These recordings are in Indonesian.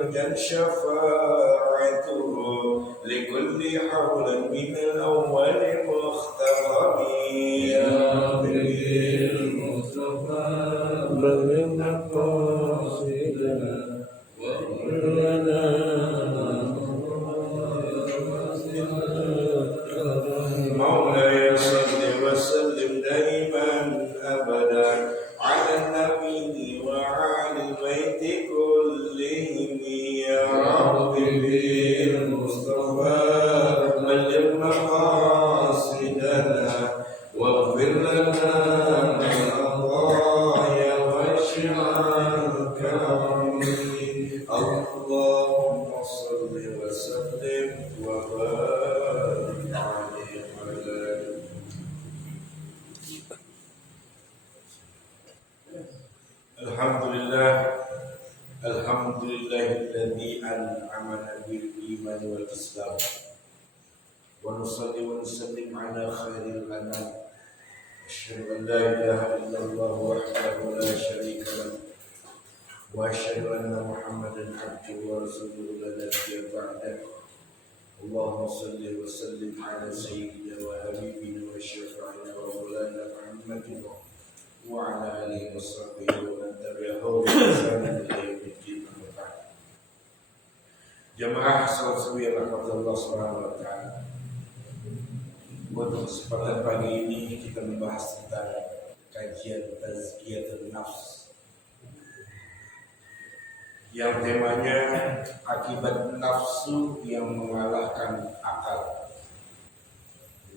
ترجى شفاعته لكل حول من الأول مختبر يا نبي المصطفى بلغ مقاصدنا واغفر لنا مولاي صل وسلم دائما أبدا على النبي وعلى البيت كلهم يا رب بالمصطفى بلغ مقاصدنا واغفر لنا الخطايا واشفعك اللهم صل وسلم وبارك عليه وعلى الحمد لله الذي أنعمنا بالإيمان والإسلام ونصلي ونسلم على خير الأنام أشهد أن لا إله إلا الله وحده لا شريك له وأشهد أن محمدا عبده ورسوله لا نبي بعده اللهم صل وسلم على سيدنا وحبيبنا وشفيعنا ومولانا محمد وعلى آله وصحبه ومن تبعهم بإحسان إلى يوم الدين أما بعد. Jamaah salat subuh yang rahmat Allah Subhanahu wa taala. Untuk kesempatan pagi ini kita membahas tentang kajian tazkiyatun nafs yang temanya akibat nafsu yang mengalahkan akal.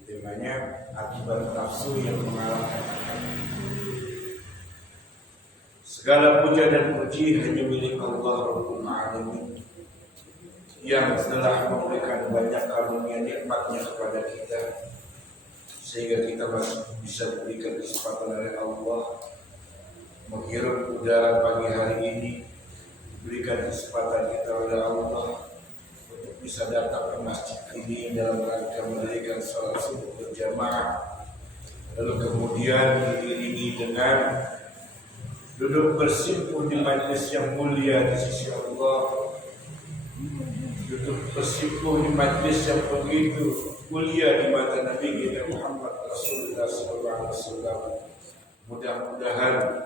Temanya akibat nafsu yang mengalahkan akal. Segala puja dan puji hanya milik Allah Rabbul Alamin yang telah memberikan banyak karunia nikmatnya kepada kita sehingga kita masih bisa diberikan kesempatan oleh Allah menghirup udara pagi hari ini, diberikan kesempatan kita oleh Allah untuk bisa datang ke masjid ini dalam rangka mendirikan salat subuh berjamaah, lalu kemudian diiringi dengan duduk bersimpuh di majlis yang mulia di sisi Allah, duduk bersimpuh di majlis yang begitu mulia di mata Nabi kita Muhammad Rasulullah SAW. Mudah-mudahan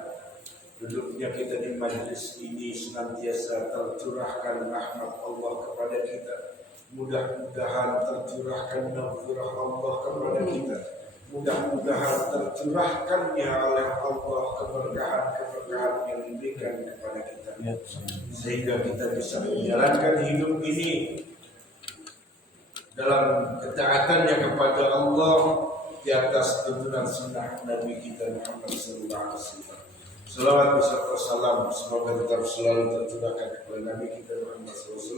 duduknya kita di majlis ini senantiasa tercurahkan rahmat Allah kepada kita. Mudah-mudahan tercurahkan nafurah Allah kepada kita. Mudah-mudahan tercurahkannya oleh Allah keberkahan-keberkahan yang diberikan kepada kita, sehingga kita bisa menjalankan hidup ini dalam ketaatannya kepada Allah di atas tuntunan sunnah Nabi kita Muhammad SAW. Salawat beserta salam semoga tetap selalu tercurahkan kepada Nabi kita Muhammad SAW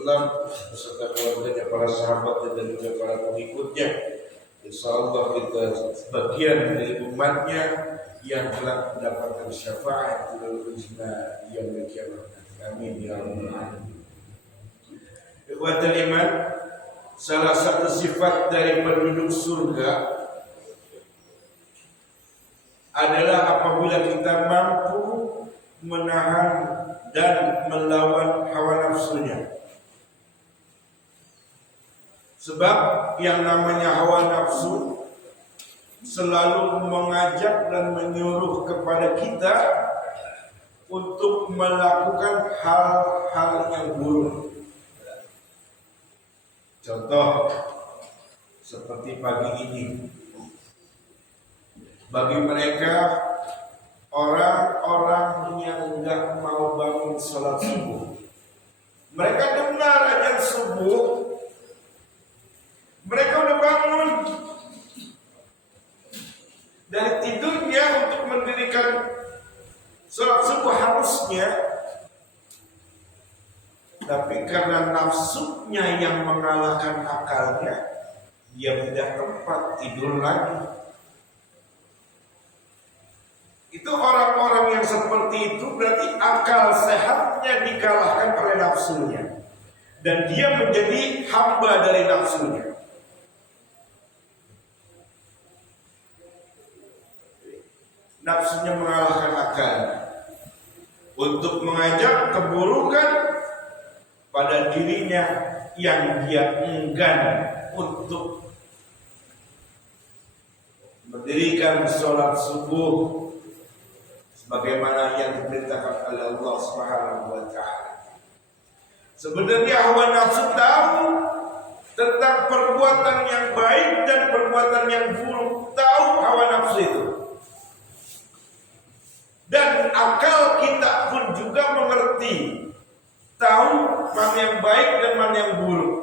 beserta keluarganya, para sahabat dan juga para pengikutnya. Insyaallah kita bagian dari umatnya yang telah mendapatkan syafaat dalam husna yaumil qiyamah. Amin ya rabbal alamin. Ikhwatul iman, salah satu sifat dari penduduk surga adalah apabila kita mampu menahan dan melawan hawa nafsunya. Sebab yang namanya hawa nafsu selalu mengajak dan menyuruh kepada kita untuk melakukan hal-hal yang buruk. Contoh seperti pagi ini, bagi mereka orang-orang yang enggak mau bangun salat subuh, mereka dengar azan subuh, mereka udah bangun dari tidurnya untuk mendirikan salat subuh harusnya, tapi karena nafsunya yang mengalahkan akalnya, dia pindah tempat tidur lagi. Itu orang-orang yang seperti itu berarti akal sehatnya dikalahkan oleh nafsunya, dan dia menjadi hamba dari nafsunya. Nafsunya mengalahkan akal untuk mengajak keburukan, pada dirinya yang dia enggan untuk mendirikan sholat subuh sebagaimana yang diperintahkan oleh Allah Subhanahu wa taala. Sebenarnya hawa nafsu tahu tentang perbuatan yang baik dan perbuatan yang buruk, tahu hawa nafsu itu. Dan akal kita pun juga mengerti, tahu mana yang baik dan mana yang buruk.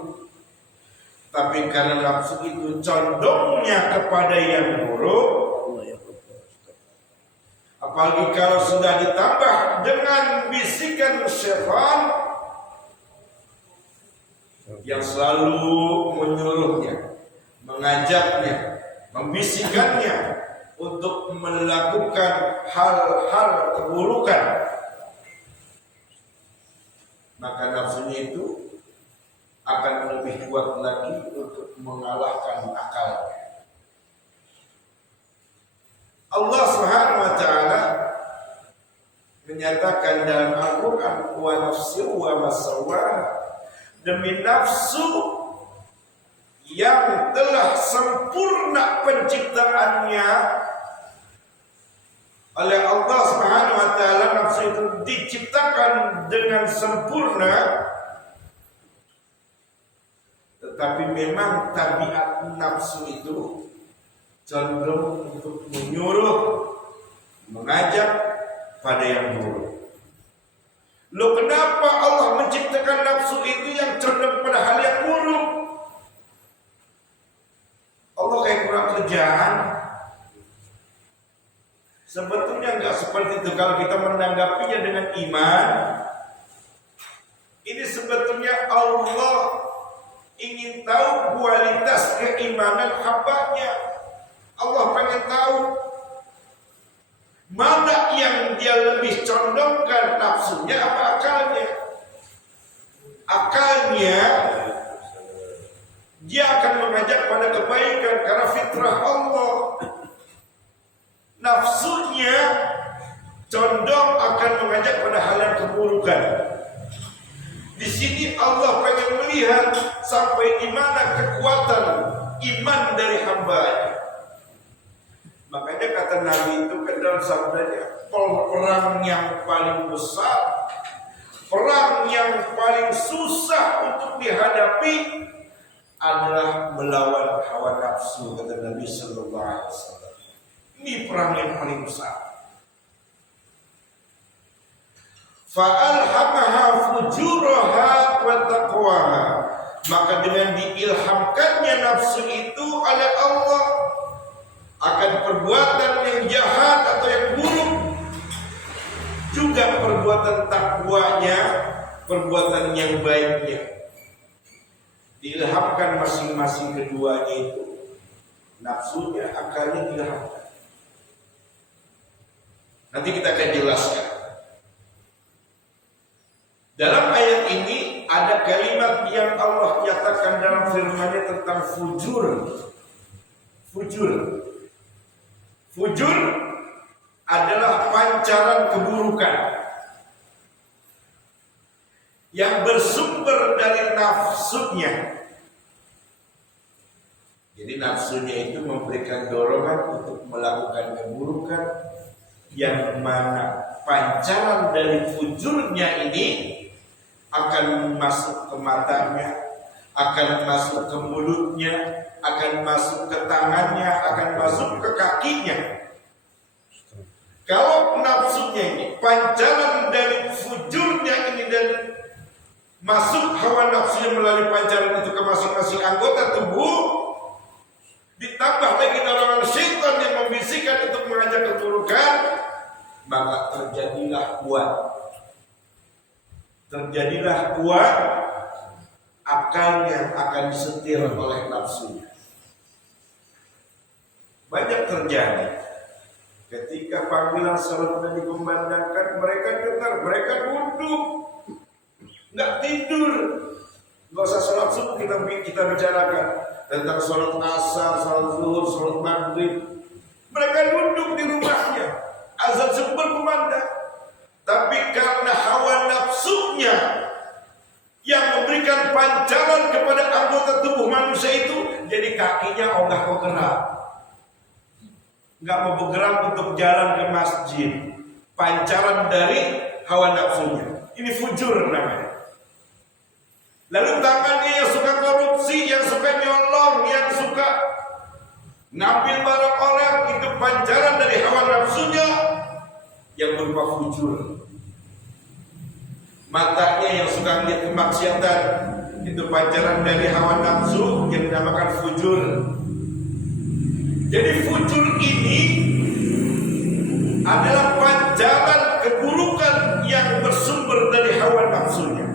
Tapi karena nafsu itu condongnya kepada yang buruk, apalagi kalau sudah ditambah dengan bisikan syaitan yang selalu menyuruhnya, mengajaknya, membisikkannya untuk melakukan hal-hal keburukan, maka nafsunya itu akan lebih kuat lagi untuk mengalahkan akal. Allah Subhanahu wa taala menyatakan dalam Al-Qur'an, wa nafsu wa masawwaha, demi nafsu yang telah sempurna penciptaannya oleh Allah Subhanahu wa taala. Nafsu itu diciptakan dengan sempurna, tetapi memang tabiat nafsu itu cenderung untuk menyuruh, mengajak pada yang buruk. Loh, kenapa Allah menciptakan nafsu itu yang cenderung pada hal yang buruk? Allah kayak kurang kerjaan. Sebetulnya enggak seperti itu. Kalau kita menanggapinya dengan iman, ini sebetulnya Allah ingin tahu kualitas keimanan hambanya. Allah pengen tahu mana yang dia lebih condongkan, nafsunya apa akalnya. Akalnya dia akan mengajak pada kebaikan karena fitrah Allah. Nafsunya condong akan mengajak pada hal yang keburukan. Di sini Allah pengen melihat sampai di mana kekuatan iman dari hambanya. Makanya kata Nabi itu kan dalam sabdanya, perang yang paling besar, perang yang paling susah untuk dihadapi adalah melawan hawa nafsu, kata Nabi sallallahu alaihi wasallam. Ini perang yang paling besar. Fa'alhamaha fujuraha wa taqwaha, maka dengan diilhamkannya nafsu itu oleh Allah akan perbuatan yang jahat atau yang buruk, juga perbuatan takwanya, perbuatan yang baiknya, diilhamkan masing-masing keduanya itu. Nafsunya, akalnya diilhamkan. Nanti kita akan jelaskan. Dalam ayat ini ada kalimat yang Allah nyatakan dalam firman-Nya tentang fujur. Fujur. Fujur adalah pancaran keburukan yang bersumber dari nafsunya. Jadi nafsunya itu memberikan dorongan untuk melakukan keburukan, yang mana pancaran dari fujurnya ini akan masuk ke matanya, akan masuk ke mulutnya, akan masuk ke tangannya, akan masuk ke kakinya. Kalau nafsunya ini, pancaran dari fujurnya ini dan masuk hawa nafsunya melalui pancaran itu ke masing-masing anggota tubuh, ditambah lagi dorongan syaitan yang membisikkan untuk mengajak keburukan, maka terjadilah kuat akalnya akan disetir oleh nafsunya. Banyak terjadi ketika panggilan salat sudah dikumandangkan, mereka dengar, mereka duduk, nggak tidur. Nggak usah salat subuh kita bicarakan tentang salat asar, salat zuhur, salat maghrib. Mereka duduk di rumahnya, azan subuh berkumandang. Tapi karena hawa nafsunya yang pancaran kepada anggota tubuh manusia itu, jadi kakinya ogah bergerak. Nggak mau bergerak untuk jalan ke masjid. Pancaran dari hawa nafsunya. Ini fujur namanya. Lalu tangannya yang suka korupsi, yang suka nyolong, yang suka ngambil barang orang, itu pancaran dari hawa nafsunya yang berupa fujur. Matanya yang suka melihat kemaksiatan, itu pancaran dari hawa nafsu yang dinamakan fujur. Jadi fujur ini adalah pancaran keburukan yang bersumber dari hawa nafsunya.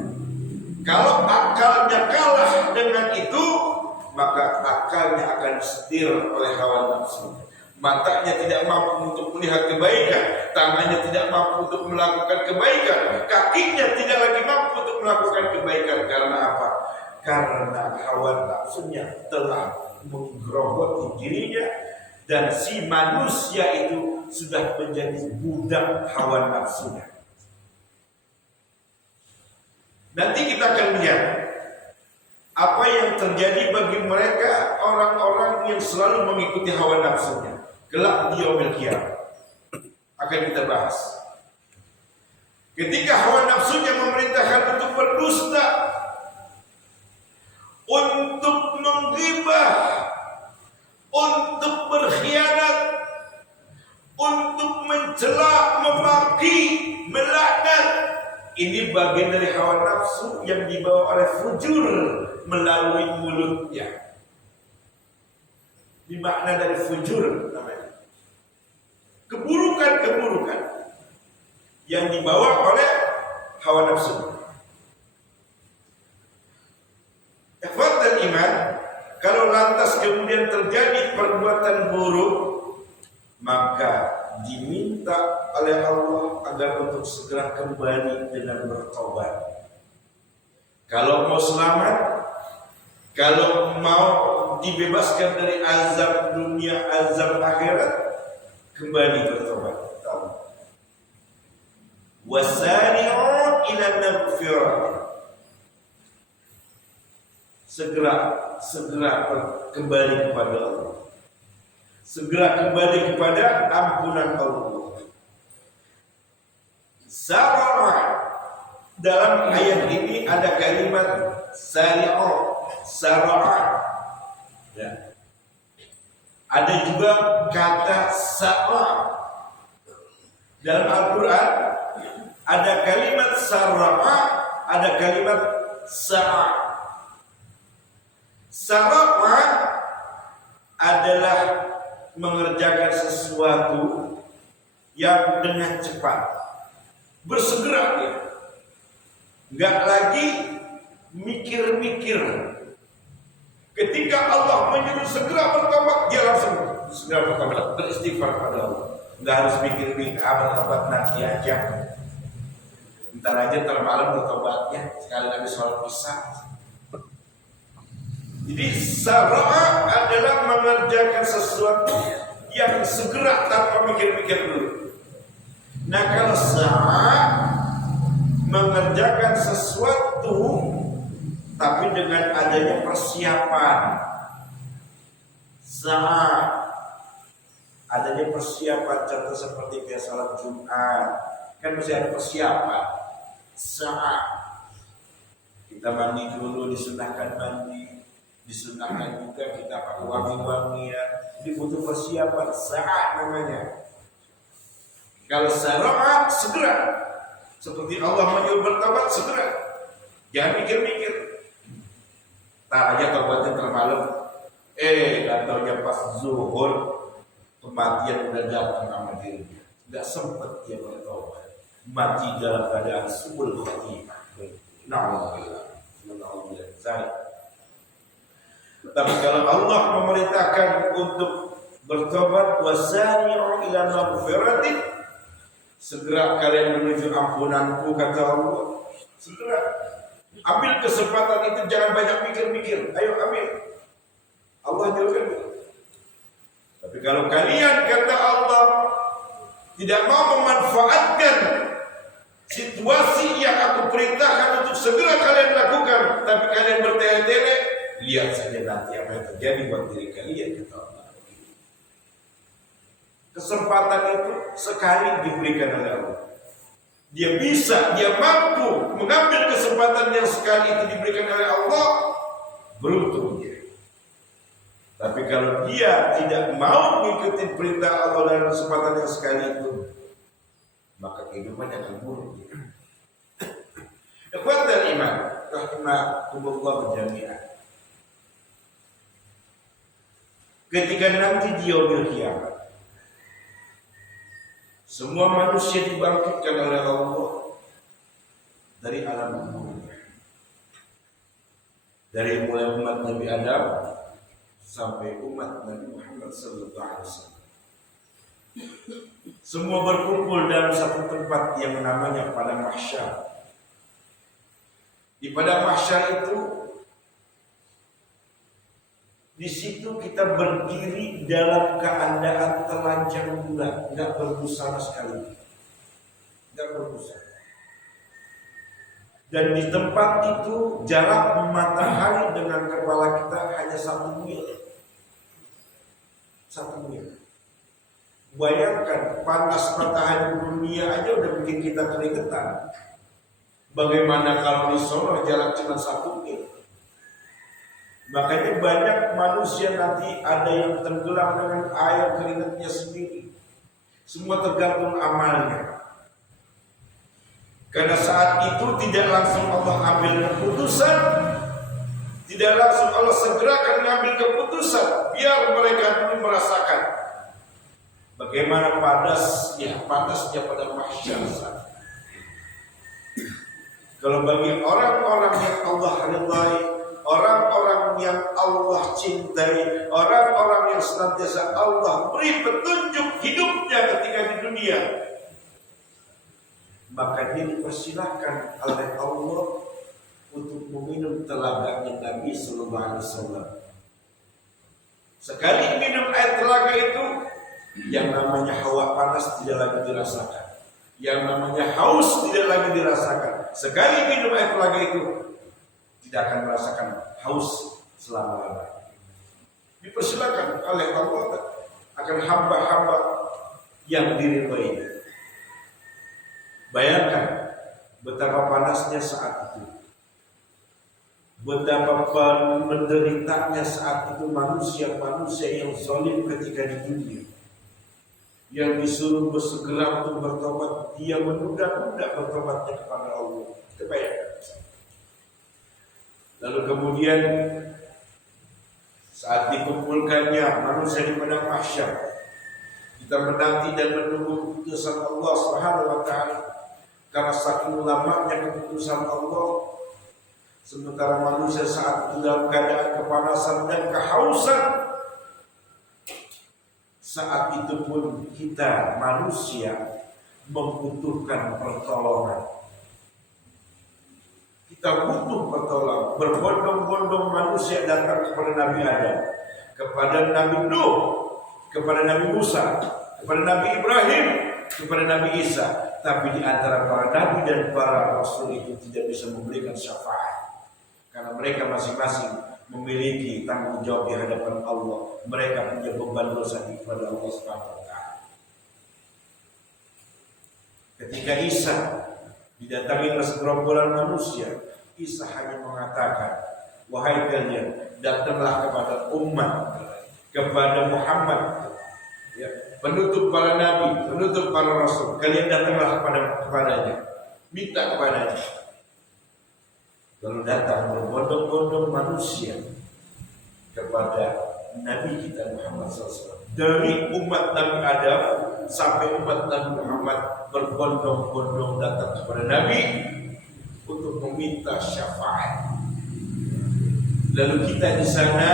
Kalau akalnya kalah dengan itu, maka akalnya akan disetir oleh hawa nafsunya. Matanya tidak mampu untuk melihat kebaikan, tangannya tidak mampu untuk melakukan kebaikan, kakinya tidak lagi mampu untuk melakukan kebaikan. Karena apa? Karena hawa nafsunya telah menggerogoti dirinya, dan si manusia itu sudah menjadi budak hawa nafsunya. Nanti kita akan lihat apa yang terjadi bagi mereka, orang-orang yang selalu mengikuti hawa nafsunya kelak di yaumil qiyamah. Akan kita bahas. Ketika hawa nafsunya memerintahkan untuk berdusta, untuk menggibah, untuk berkhianat, untuk mencela, memaki, melaknat, ini bagian dari hawa nafsu yang dibawa oleh fujur melalui mulutnya. Ini makna dari fujur namanya. Keburukan-keburukan yang dibawa oleh hawa nafsu. Ikhwan dan iman, kalau lantas kemudian terjadi perbuatan buruk, maka diminta oleh Allah agar untuk segera kembali dengan bertobat. Kalau mau selamat, kalau mau dibebaskan dari azab dunia, azab akhirat, kembali bertobat. Wasari'u ila maghfirah. Segera kembali kepada Allah. Segera kembali kepada ampunan Allah. Sarah, dalam ayat ini ada kalimat sari'u, sarah. Ya. Ada juga kata sa'a. Dalam Al-Quran ada kalimat sara'a, ada kalimat sa'a. Sara'a adalah mengerjakan sesuatu yang dengan cepat, bersegera dia, nggak lagi mikir-mikir. Ketika Allah menyuruh segera bertobat, dia langsung segera bertobat, beristighfar pada Allah. Nggak harus mikir-mikir, bertobat nanti aja, ntar aja termalam bertobatnya, sekali lagi sholat isya. Jadi sar'a adalah mengerjakan sesuatu yang segera tanpa mikir-mikir dulu. Nah kalau sa'a mengerjakan sesuatu tapi dengan adanya persiapan. Sa'a adanya persiapan, contoh seperti kayak salat Jumat kan mesti ada persiapan. Sa'a kita mandi dulu, disunahkan mandi, disunahkan juga kita pakai wangi-wangian, dibutuh persiapan. Sa'a namanya. Kalau sar'a segera, seperti Allah menyuruh bertobat segera, jangan mikir-mikir. Tak aja tobatnya termalam, gak taunya pas zuhur kematian udah datang sama dirinya, nggak sempet dia bertobat, mati dalam keadaan subul khatimah. Na'udzubillah. Tapi kalau Allah memerintahkan untuk bertobat, wasari'u ila maghfiratin, segera kalian menuju ampunanku, kata Allah. Segera ambil kesempatan itu, jangan banyak mikir-mikir. Ayo ambil. Allah jauhkan. Tapi kalau kalian, kata Allah, tidak mau memanfaatkan situasi yang aku perintahkan untuk segera kalian lakukan, tapi kalian Lihat saja nanti apa yang terjadi buat diri kalian, kata Allah. Kesempatan itu sekali diberikan oleh Allah. Dia mampu mengambil kesempatan yang sekali itu diberikan oleh Allah, beruntung dia. Tapi kalau dia tidak mau mengikuti perintah Allah dalam kesempatan yang sekali itu, maka kehidupannya akan buruk. Ikhwatal iman, rahimakumullah jami'an. Ketika nanti di yaumil qiyamah, semua manusia dibangkitkan oleh Allah dari alam kuburnya. Dari mulai umat Nabi Adam sampai umat Nabi Muhammad SAW. Semua berkumpul dalam satu tempat yang namanya padang mahsyar. Di padang mahsyar itu, di situ kita berdiri dalam keadaan telanjang bulat, nggak berbusana sekali, nggak berbusana. Dan di tempat itu jarak matahari dengan kepala kita hanya 1 mil. 1 mil. Bayangkan panas matahari dunia aja udah bikin kita keringetan. Bagaimana kalau di sono jarak cuma 1 mil? Makanya banyak manusia nanti ada yang tenggelam dengan air keringatnya sendiri. Semua tergantung amalnya. Karena saat itu tidak langsung Allah ambil keputusan, tidak langsung Allah segerakan mengambil keputusan, biar mereka dulu merasakan bagaimana panasnya pada mahsyar saat. Kalau bagi orang-orang yang Allah ridhai, orang-orang yang Allah cintai, orang-orang yang senantiasa Allah beri petunjuk hidupnya ketika di dunia, maka dia dipersilahkan oleh Allah untuk meminum telaganya Nabi Sallallahu Alaihi Wasallam. Sekali minum air telaga itu, yang namanya hawa panas tidak lagi dirasakan, yang namanya haus tidak lagi dirasakan. Sekali minum air telaga itu, tidak akan merasakan haus selama-lamanya. Dipersilakan oleh Allah akan hamba-hamba yang diridhoinya. Bayangkan betapa panasnya saat itu, betapa menderitanya saat itu manusia-manusia yang zalim ketika di dunia, yang disuruh bersegera untuk bertobat, dia menunda-nunda bertobatnya kepada Allah. Bayangkan. Lalu kemudian saat dikumpulkannya manusia di padang mahsyar, kita menanti dan menunggu keputusan Allah Subhanahu wa taala. Karena saking lamanya keputusan Allah, sementara manusia saat itu dalam keadaan kepanasan dan kehausan, saat itu pun kita manusia membutuhkan pertolongan. Kita butuh pertolongan. Berbondong-bondong manusia datang kepada Nabi Adam, kepada Nabi Nuh, kepada Nabi Musa, kepada Nabi Ibrahim, kepada Nabi Isa. Tapi di antara para nabi dan para rasul itu tidak bisa memberikan syafaat, karena mereka masing-masing memiliki tanggung jawab di hadapan Allah. Mereka punya beban dosa kepada Allah Subhanahu wa taala. Ketika Isa didatangi oleh segerombolan manusia, Isa hanya mengatakan, wahai kalian, datanglah kepada umat, kepada Muhammad, ya, penutup para nabi, penutup para rasul. Kalian datanglah kepadanya, minta kepadanya. Lalu datang berbondong-bondong manusia kepada Nabi kita Muhammad SAW. Dari umat Nabi Adam sampai umat Nabi Muhammad berbondong-bondong datang kepada Nabi untuk meminta syafaat. Lalu kita di sana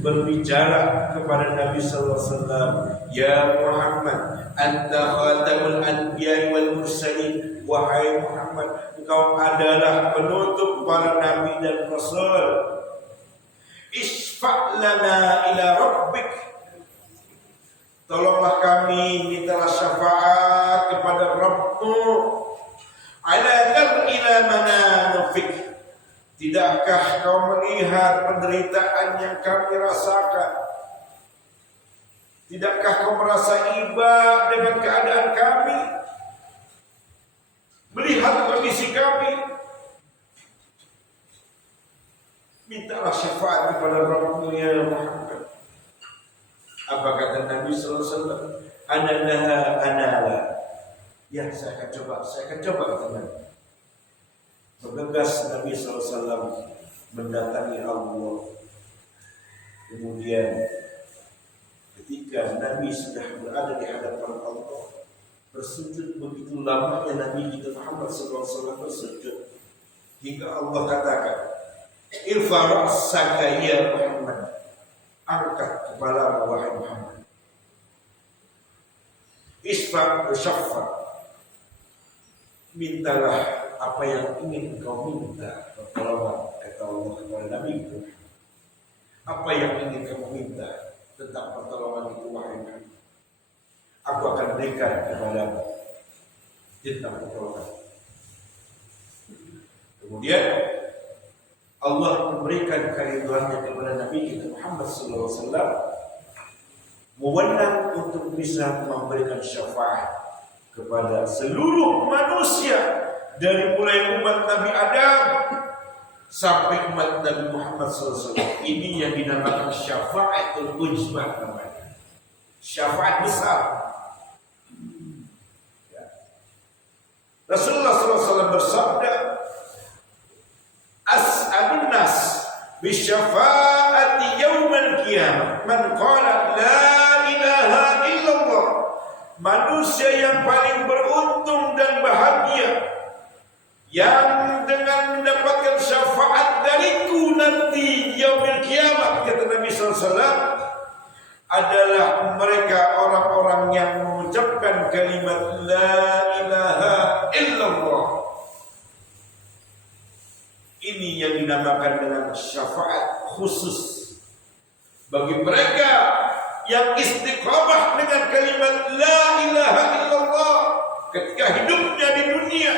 berbicara kepada Nabi Sallallahu Alaihi Wasallam, ya Muhammad, anta khatamul anbiya wal mursalin. Wahai Muhammad, engkau adalah penutup para nabi dan rasul. Isfa' lana ila rabbik. Tolonglah kami, mintalah syafaat kepada Rabbmu. Ala dar ila manafik. Tidakkah kau melihat penderitaan yang kami rasakan? Tidakkah kau merasa iba dengan keadaan kami? Melihat kondisi kami? Mintalah syafaat kepada Rabbmu ya Muhammad. Apa kata Nabi SAW? Anala. Ya, saya akan coba kata Nabi. Bergegas Nabi SAW mendatangi Allah. Kemudian ketika Nabi sudah berada di hadapan Allah, bersujud begitu lamanya Nabi kita Muhammad SAW bersujud hingga Allah katakan, Irfa ra'saka ya Muhammad, angkat kepala wahai Muhammad. Isfa' syaffa, mintalah apa yang ingin kau minta pertolongan, kata Allah kepada Nabi itu. Apa yang ingin kamu minta tentang pertolongan itu wahai Nabi, aku akan berikan kepadamu tentang pertolongan. Kemudian Allah memberikan keridhaannya kepada Nabi kita Muhammad SAW, wewenang untuk bisa memberikan syafaat kepada seluruh manusia, dari mulai umat Nabi Adam sampai umat Nabi Muhammad SAW. Ini yang dinamakan syafaatul ujmah namanya. Syafaat besar. Ya. Rasulullah SAW bersabda, As'adun nas bisyafaati yaumal qiyamah man qala la ilaha illallah. Manusia yang paling beruntung dan bahagia yang dengan mendapatkan syafaat dariku nanti yaumil kiamat, kata Nabi SAW, adalah mereka orang-orang yang mengucapkan kalimat la ilaha illallah. Ini yang dinamakan dengan syafaat khusus bagi mereka yang istiqamah dengan kalimat la ilaha illallah ketika hidupnya di dunia.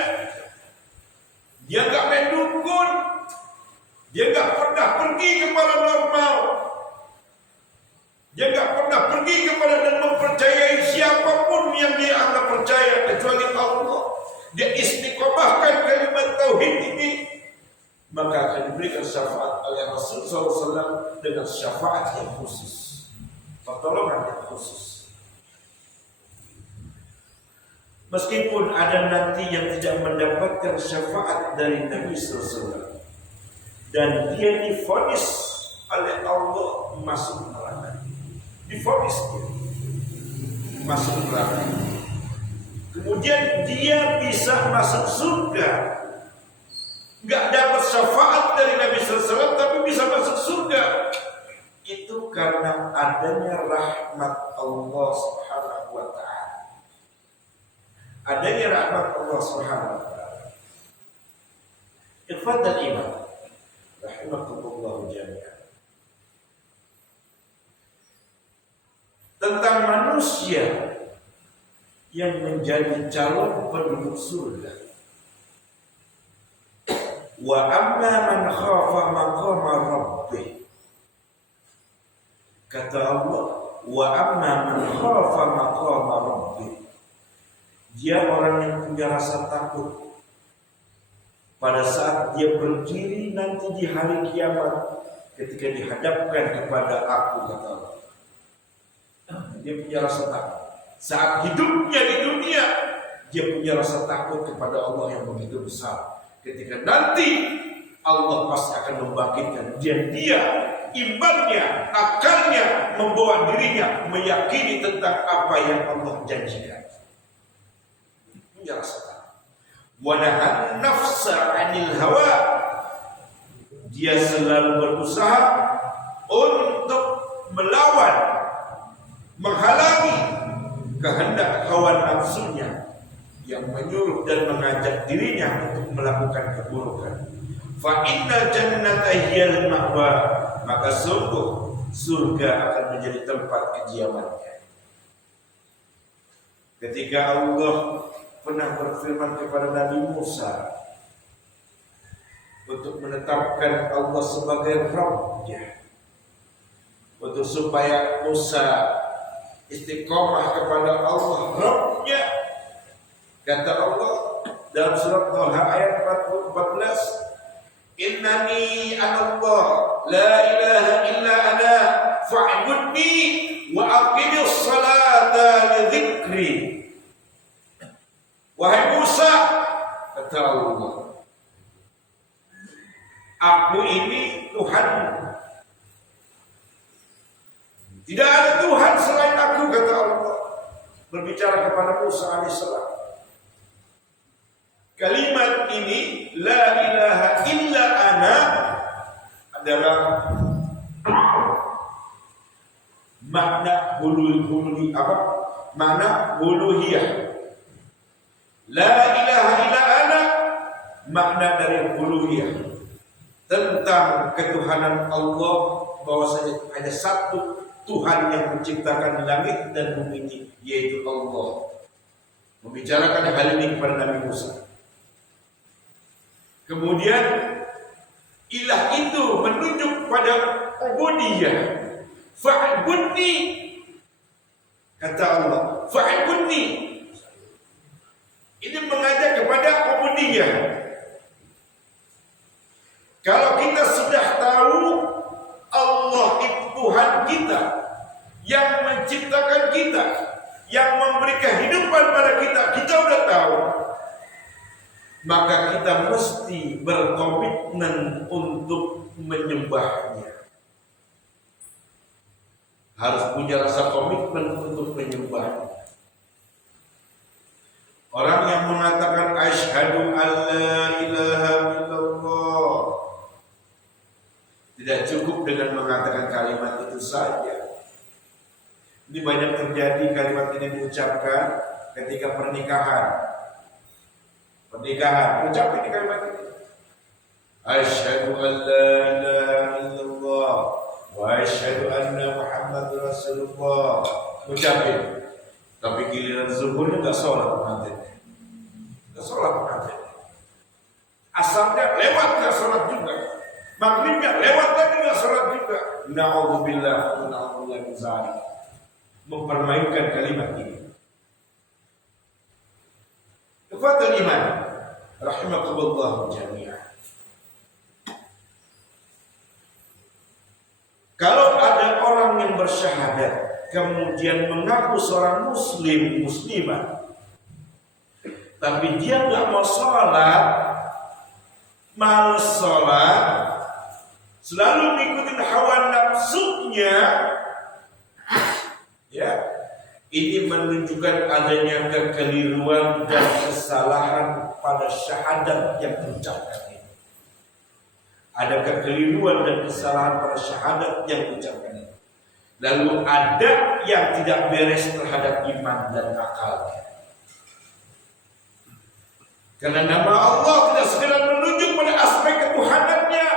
Dia gak main dukun, dia gak pernah pergi ke paranormal, dia gak pernah pergi kepada dan mempercayai siapapun yang dia anggap percaya kecuali Allah. Dia istiqomahkan kalimat tauhid ini, maka akan diberikan syafaat oleh Rasul SAW dengan syafaat yang khusus, pertolongan yang khusus. Meskipun ada nanti yang tidak mendapatkan syafaat dari Nabi SAW dan dia divonis oleh Allah masuk neraka, divonis dia masuk neraka, kemudian dia bisa masuk surga, nggak dapat syafaat dari Nabi SAW tapi bisa masuk surga. Itu karena adanya rahmat Allah Subhanahu wa Ta'ala. Adanya rahmat Allah Subhanahu wa Ta'ala. Ikhwatal iman, rahimakumullah jami'an. Tentang manusia yang menjadi calon penduduk surga. Wa amma man khafa maqama rabbih. Kata Allah, wa amma man khafa maqama rabbih. Dia orang yang punya rasa takut pada saat dia berdiri nanti di hari kiamat ketika dihadapkan kepada aku, kata Allah. Dia punya rasa takut. Saat hidupnya di dunia, dia punya rasa takut kepada Allah yang begitu besar. Ketika nanti Allah pasti akan membangkitkan dia imannya, akalnya membawa dirinya meyakini tentang apa yang Allah janjikan. Punya rasa takut. Wa nahan nafsa 'anil hawa. Dia selalu berusaha untuk melawan, menghalangi kehendak hawa nafsunya yang menyuruh dan mengajak dirinya untuk melakukan keburukan. Fa inna jannata hiyal ma'wa, maka sungguh surga akan menjadi tempat kediamannya. Ketika Allah pernah berfirman kepada Nabi Musa, untuk menetapkan Allah sebagai Rabb-Nya, untuk supaya Musa istiqomah kepada Allah Rabb-Nya. Kata Allah dalam surat Thaha ayat 14, Innani anallah la ilaha illa ana fa'budni wa aqimis salata li dzikri. Wahai Musa, kata Allah, aku ini Tuhanmu. Tidak ada Tuhan selain aku, kata Allah, berbicara kepada Musa alaihissalam. Kalimat ini, la ilaha illa ana, adalah makna makna uluhiyah. La ilaha illa ana, makna dari uluhiyah, tentang ketuhanan Allah, bahwasanya ada satu Tuhan yang menciptakan langit dan bumi ini, yaitu Allah. Membicarakan hal ini kepada Nabi Musa. Kemudian ilah itu menunjuk pada ubudiyah. Fa'budni, kata Allah, fa'budni. Ini mengajak kepada ubudiyah. Kalau kita sudah tahu Allah itu Tuhan kita, yang menciptakan kita, yang memberi kehidupan pada kita, kita sudah tahu, maka kita mesti berkomitmen untuk menyembahnya. Harus punya rasa komitmen untuk menyembahnya. Orang yang mengatakan asyhadu alla ilaha illallah tidak cukup dengan mengatakan kalimat itu saja. Ini banyak terjadi, kalimat ini diucapkan ketika pernikahan. Ucap ini kalimat ini. Asyhadu an la ilaha illallah wa asyhadu anna Muhammadar Rasulullah. Ucapin. Tapi giliran zuhurnya enggak sholat pengantin. Enggak sholat pengantin. Asalnya lewat enggak sholat juga. Maghribnya lewat lagi enggak sholat juga. Na'udzubillah wa na'udzubillah min dzalik. Mempermainkan kalimat ini. Ikhwatul iman, rahimakumullah jami'an. Kalau ada orang yang bersyahadat kemudian mengaku seorang muslimah, tapi dia nggak mau sholat, malas sholat, selalu ngikutin hawa nafsunya, ya, ini menunjukkan adanya kekeliruan dan kesalahan pada syahadat yang diucapkan ini. Ada kekeliruan dan kesalahan pada syahadat yang diucapkan ini. Lalu ada yang tidak beres terhadap iman dan akalnya. Karena nama Allah tidak sekedar menunjuk pada aspek ketuhanannya,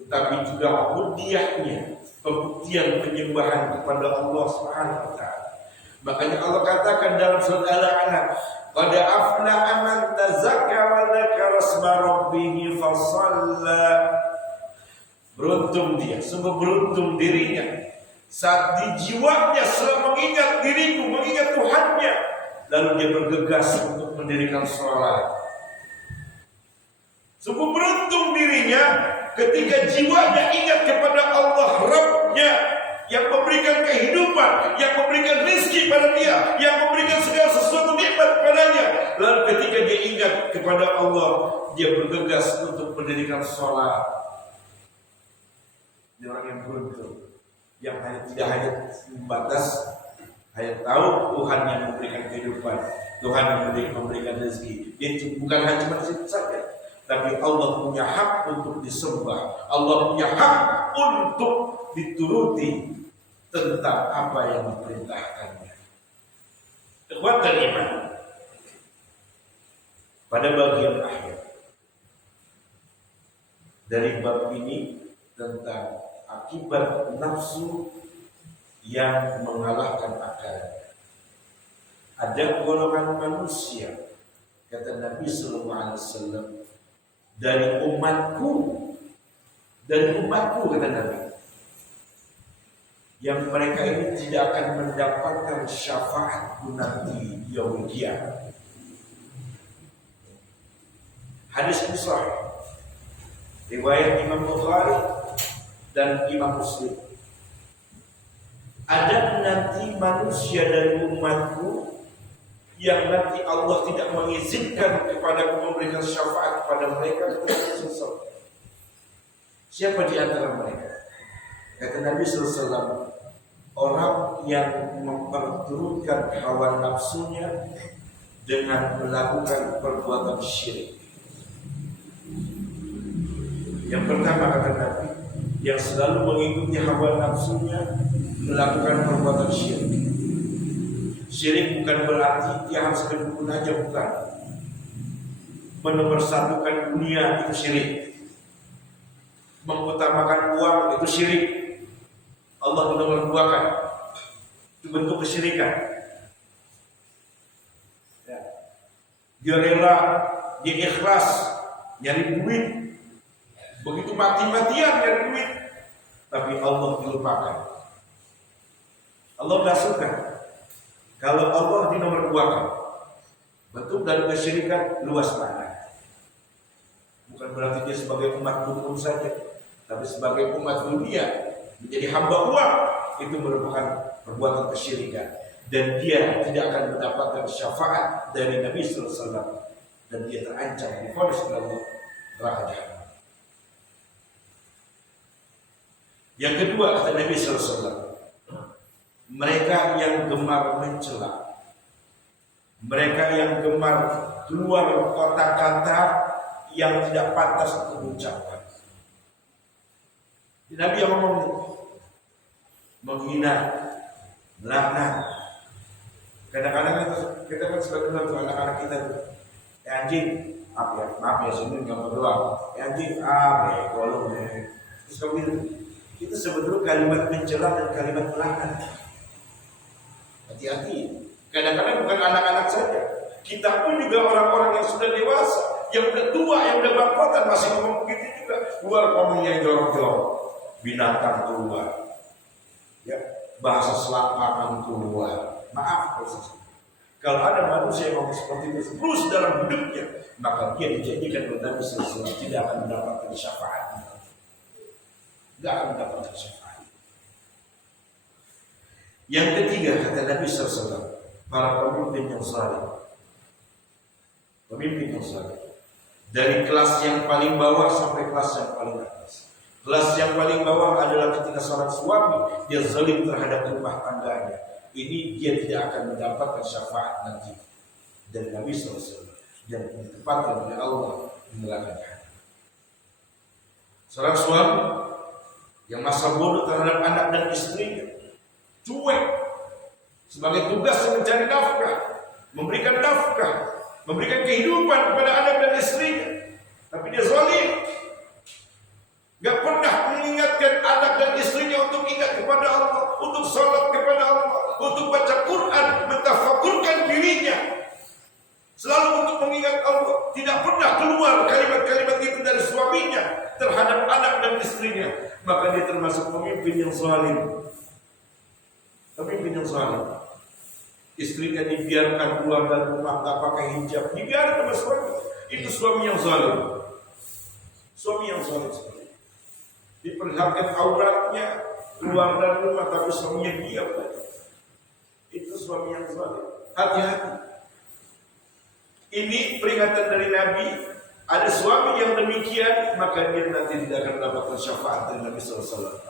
tetapi juga ubudiyahnya, pembuktian penyembahan kepada Allah Subhanahu wa taala. Makanya Allah katakan dalam surat Al-A'la, qad aflaha man tazakka wa dzakara isma rabbih fa shalla. Beruntung dia, sungguh beruntung dirinya saat di jiwanya selalu mengingat diriku, mengingat Tuhannya, lalu dia bergegas untuk mendirikan sholat. Sungguh beruntung dirinya ketika jiwanya ingat kepada Allah Rabb-Nya, yang memberikan kehidupan, yang memberikan rezeki pada dia, yang memberikan segala sesuatu nikmat padanya. Lalu ketika dia ingat kepada Allah, dia bergegas untuk mendirikan sholat. Ini orang yang beruntung, yang tidak hanya membatas, hanya tahu Tuhan yang memberikan kehidupan, Tuhan yang memberikan rezeki. Dia bukan hanya cuma itu saja, tapi Allah punya hak untuk disembah, Allah punya hak untuk dituruti tentang apa yang diperintahkannya. Kekuatan iman pada bagian akhir dari bab ini tentang akibat nafsu yang mengalahkan akal. Ada golongan manusia, kata Nabi Sallallahu Alaihi Wasallam, dari umatku kata Nabi, yang mereka ini tidak akan mendapatkan syafaatku nanti yaumul qiyamah. Hadis ini sahih, riwayat Imam Bukhari dan Imam Muslim. Ada nanti manusia dari umatku yang nanti Allah tidak mengizinkan kepada memberikan syafaat kepada mereka ketika selesai. Siapa di antara mereka? Kata Nabi SAW, orang yang memperturutkan hawa nafsunya dengan melakukan perbuatan syirik. Yang pertama kata Nabi, yang selalu mengikuti hawa nafsunya melakukan perbuatan syirik. Syirik bukan berarti dia harus berdukun aja, bukan. Menomorsatukan dunia itu syirik. Mengutamakan uang itu syirik. Allah menomor-duakan. Itu bentuk kesyirikan. Ya. Dia rela, dia ikhlas nyari duit. Begitu mati-matian nyari duit, tapi Allah dilupakan. Allah tidak suka kalau Allah dinomor-duakan. Bentuk dari kesyirikan luas makna. Bukan berarti dia sebagai umat dukun saja, tapi sebagai umat dunia menjadi hamba uang, itu merupakan perbuatan kesyirikan, dan dia tidak akan mendapatkan syafaat dari Nabi sallallahu alaihi wasallam, dan dia terancam divonis oleh Allah neraka jahanam. Yang kedua kata Nabi sallallahu alaihi wasallam, mereka yang gemar mencela, mereka yang gemar keluar kata-kata yang tidak pantas untuk diucapkan. Nabi yang ngomong menghina, melaknat. Kadang-kadang kita kan sebagai anak-anak kita, anjing, maaf ya sini nggak mau doang, anjing, golong, terus kamu itu sebetulnya kalimat mencela dan kalimat melaknat. Hati-hati. Kadang-kadang bukan anak-anak saja, kita pun juga orang-orang yang sudah dewasa, yang udah tua, yang udah bangkotan masih ngomong begitu juga. Keluar ngomong yang jorok-jorok, binatang keluar, ya, bahasa selapangan keluar. Maaf kalau ada manusia yang ngomong seperti itu terus dalam hidupnya, maka dia dijadikan oleh Nabi sallallahu alaihi wasallam tidak akan mendapatkan syafaat. Tidak akan mendapatkan syafaat. Yang ketiga kata Nabi sallallahu alaihi wasallam, para pemimpin yang saleh. Pemimpin yang saleh, dari kelas yang paling bawah sampai kelas yang paling atas. Kelas yang paling bawah adalah ketika seorang suami dia zalim terhadap rumah tangganya. Ini dia tidak akan mendapatkan syafaat nanti dari Nabi SAW, dan ditempatkan oleh Allah di neraka jahanam. Seorang suami yang masa bodoh terhadap anak dan istrinya, cuek, sebagai tugas mencari nafkah, memberikan kehidupan kepada anak dan istrinya, tapi dia zalim. Gak pernah mengingatkan anak dan istrinya untuk ingat kepada Allah, untuk salat kepada Allah, untuk baca Quran, mentafakurkan dirinya, selalu untuk mengingat Allah. Tidak pernah keluar kalimat-kalimat itu dari suaminya terhadap anak dan istrinya. Maka dia termasuk pemimpin yang zalim. Pemimpin yang zalim. Istrinya dibiarkan keluar dari rumah, tak pakai hijab, dibiarkan sama suami. Itu suami yang zalim. Suami yang zalim seperti itu. Diperlihatkan auratnya keluar dari rumah, tapi suaminya diam. Itu suami yang zalim. Hati-hati. Ini peringatan dari Nabi. Ada suami yang demikian, maka dia nanti tidak akan mendapatkan syafaat dari Nabi SAW.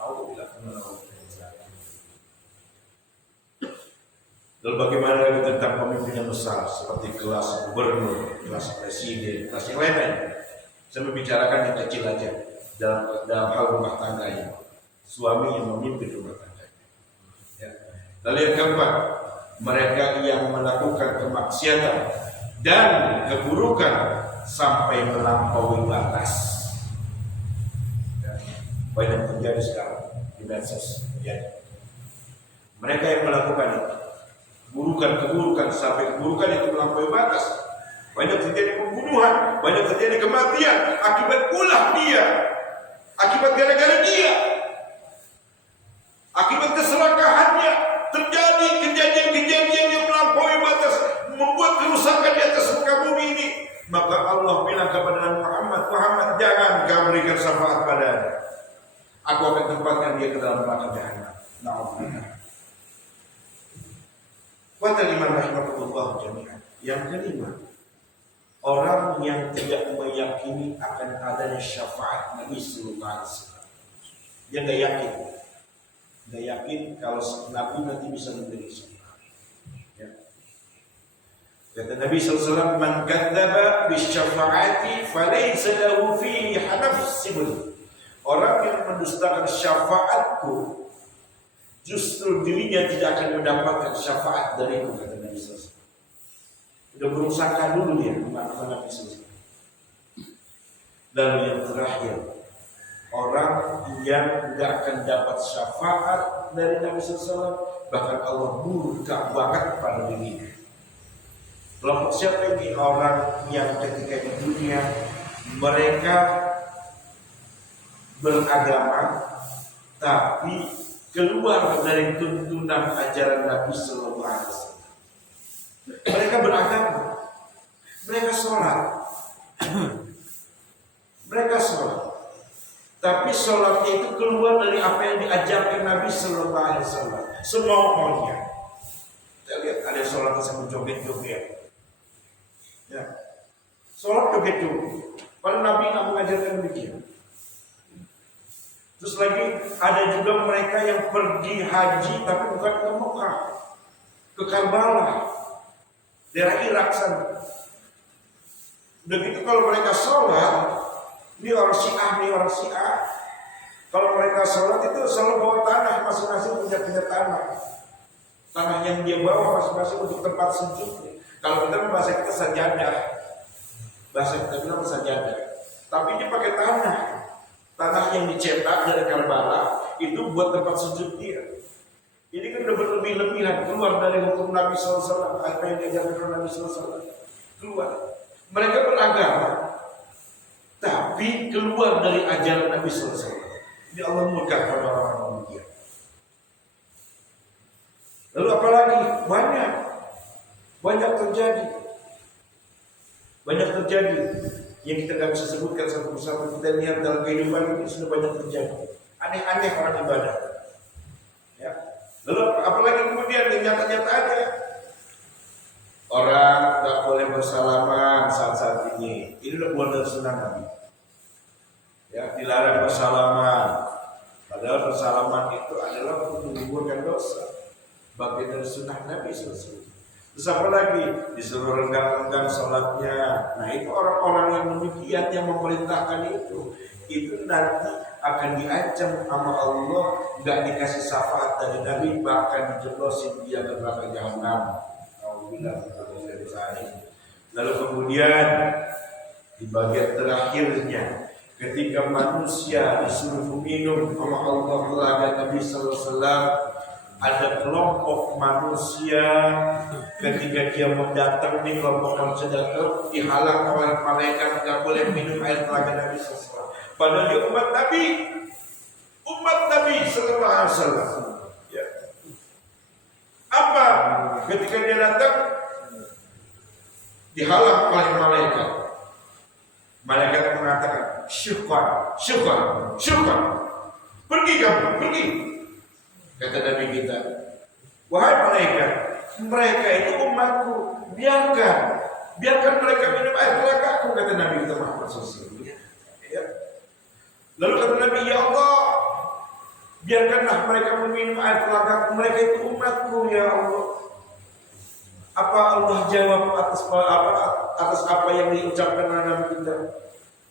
Lalu bagaimana lagi tentang pemimpin yang besar seperti kelas gubernur, kelas presiden, kelas yang lain-lain? Saya membicarakan yang kecil aja dalam hal rumah tangganya, suami yang memimpin rumah tangganya. Ya. Lalu yang keempat, mereka yang melakukan kemaksiatan dan keburukan sampai melampaui batas. Ya. Apa yang terjadi sekarang di medsos? Ya. Mereka yang melakukan itu, keburukan sampai keburukan itu melampaui batas. Banyak terjadi pembunuhan, banyak terjadi kematian akibat ulah dia, akibat gara-gara dia, akibat keserakahannya. Terjadi kejadian-kejadian yang melampaui batas, membuat kerusakan di atas muka bumi ini. Maka Allah bilang kepada Muhammad, Muhammad jangan kau berikan syafaat padanya. Aku akan tempatkan dia ke dalam neraka jahanam. Na'udzubillah. Wa ta'liman rahmatullah jami'an. Yang kelima, orang yang tidak meyakini akan adanya syafaat Nabi sallallahu alaihi wasallam. Dia enggak yakin. Enggak yakin kalau Nabi nanti bisa memberi syafaat. Ya. Kata Nabi sallallahu alaihi wasallam, "Man kadzdzaba bisyafa'ati falaysa lahu fihi nafsun." Orang yang mendustakan syafaatku, justru dirinya tidak akan mendapatkan syafaat dariku, kata Nabi sallallahu alaihi wasallam. Sudah berusaha dulu dia mengatakan Nabi sallallahu alaihi wasallam. Dan yang terakhir, orang yang tidak akan dapat syafaat dari Nabi sallallahu alaihi wasallam, bahkan Allah murka banget pada dirinya. Kelompok siapa ini? Orang yang ketika di dunia mereka beragama tapi keluar dari tuntunan ajaran Nabi sallallahu alaihi wasallam. Mereka beragama, mereka sholat, tapi sholatnya itu keluar dari apa yang diajarkan Nabi sallallahu alaihi wasallam, semaunya. Kita lihat ada sholat sambil joget-joget, ya, sholat joget-joget. Padahal Nabi nggak mengajarkan demikian. Terus lagi ada juga mereka yang pergi haji tapi bukan ke Mekah, ke Karbala, daerah Irak sana. Begitu kalau mereka sholat, ini orang Syiah. Kalau mereka sholat itu selalu bawa tanah, masing-masing punya tanah. Tanah yang dia bawa masing-masing untuk tempat sujud. Kalau kita bahasa kita sajadah, bahasa kita bilang sajadah. Tapi dia pakai tanah yang dicetak dari Karbala itu buat tempat sujud dia. Ini kan udah berlebih-lebihan, keluar dari hukum Nabi SAW, apa yang diajarkan Nabi SAW. Keluar. Mereka beragama, tapi keluar dari ajaran Nabi SAW. Ini Allah murka pada orang-orang demikian. Lalu apalagi? Banyak terjadi. Yang kita tidak bisa sebutkan satu persatu. Kita lihat dalam kehidupan ini sudah banyak terjadi. Aneh-aneh orang ibadah. Ya. Lalu apalagi kemudian yang nyata-nyata aja. Orang tidak boleh bersalaman saat ini. Ini sudah keluar dari sunnah Nabi. Ya, dilarang bersalaman. Padahal bersalaman itu adalah untuk menggugurkan dosa. Bagian dari sunnah Nabi SAW. Terus apa lagi? Disuruh renggang-renggang sholatnya. Nah itu orang-orang yang demikian yang memerintahkan itu nanti akan diancam sama Allah, nggak dikasih syafaat dari Nabi, bahkan dijeblosin dia ke neraka jahanam. Lalu kemudian di bagian terakhirnya, ketika manusia disuruh minum sama Allah dan Nabi Sallallahu Alaihi Wasallam, ada kelompok manusia ketika dia mendatang di kelompok manusia datang dihalang oleh malaikat, tidak boleh minum air telaga Nabi SAW. Padahal dia umat Nabi Sallallahu Alaihi Wasallam. Ya. Apa? Ketika dia datang dihalang oleh malaikat. Malaikat mengatakan syukran. Pergi kamu, pergi. Kata Nabi kita, wahai malaikat, mereka itu umatku, biarkan mereka minum air telagaku, kata Nabi kita Muhammad SAW. Ya. Lalu kata Nabi, ya Allah, biarkanlah mereka meminum air telagaku, mereka itu umatku, ya Allah. Apa Allah jawab atas apa yang diucapkan oleh Nabi kita?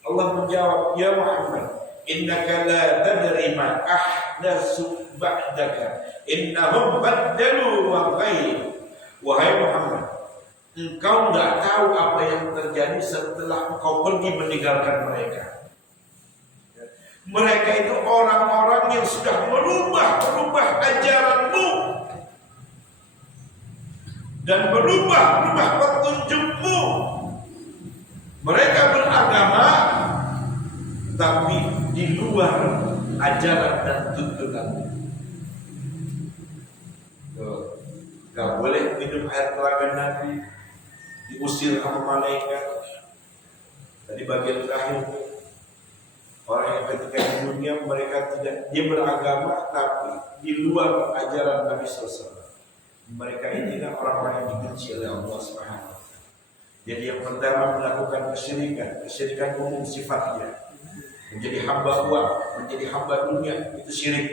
Allah menjawab, ya Muhammad, innaka la tadri ma ahdatsu ba'daka, innahum baddalu wa ghayru. Wahai Muhammad, engkau tidak tahu apa yang terjadi setelah engkau pergi meninggalkan mereka. Mereka itu orang-orang yang sudah merubah ajaranmu dan berubah petunjukmu. Mereka beragama tapi di luar ajaran dan tuntunan. Gak boleh minum air telaga Nabi, diusir sama malaikat. Tadi bagian terakhir, orang yang ketika di dunia mereka tidak, dia beragama tapi di luar ajaran Nabi SAW. Mereka inilah orang-orang yang dibenci oleh Allah Subhanahu. Jadi yang pertama melakukan kesyirikan umum sifatnya, menjadi hamba uang, menjadi hamba dunia, itu syirik.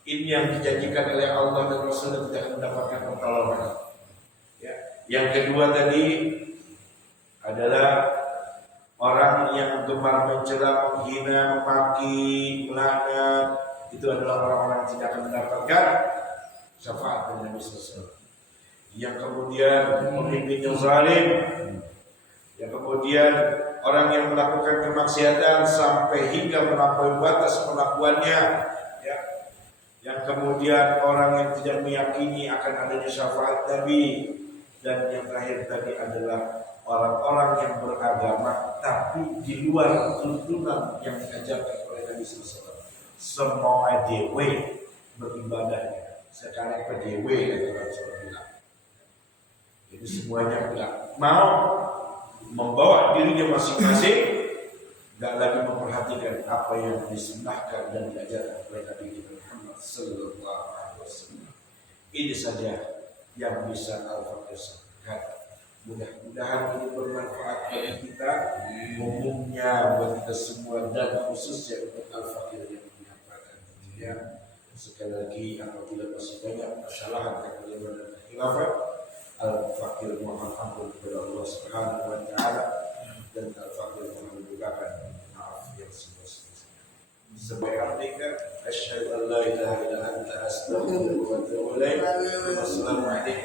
Ini yang dijanjikan oleh Allah dan Rasul tidak mendapatkan pertolongan. Ya. Yang kedua tadi adalah orang yang gemar mencela, menghina, memaki, melaknat. Itu adalah orang-orang yang tidak akan mendapatkan syafaat dari Nabi SAW. Yang kemudian pemimpin yang zalim, yang kemudian orang yang melakukan kemaksiatan sampai hingga melampaui batas pengakuannya, ya. Yang kemudian orang yang tidak meyakini akan adanya syafaat Nabi, dan yang terakhir tadi adalah orang-orang yang beragama tapi di luar tuntunan yang diajarkan oleh Nabi SAW. Semua dewe beribadahnya, sekarang ke dewe kata Rasulullah bilang. Jadi semuanya enggak mau membawa dirinya masing-masing, enggak lagi memperhatikan apa yang disunnahkan dan diajarkan oleh Nabi Muhammad Sallallahu Alaihi Wasallam. Ini saja yang bisa Al-Fakir sampaikan. Mudah-mudahan ini bermanfaat bagi kita, umumnya buat kita semua dan khususnya untuk Al-Fakir yang menyampaikan ya. Sekali lagi apabila masih banyak kesalahan kekeliruan dan kekhilafan, Al-Fakir mohon ampun kepada Allah Subhanahu wa taala, dan Al-Fakir mohon membukakan maaf yang sebesar-besarnya. Subhanaka asyhadu an la ilaha illa anta astaghfiruka wa atubu ilaik. Wassalamu alaikum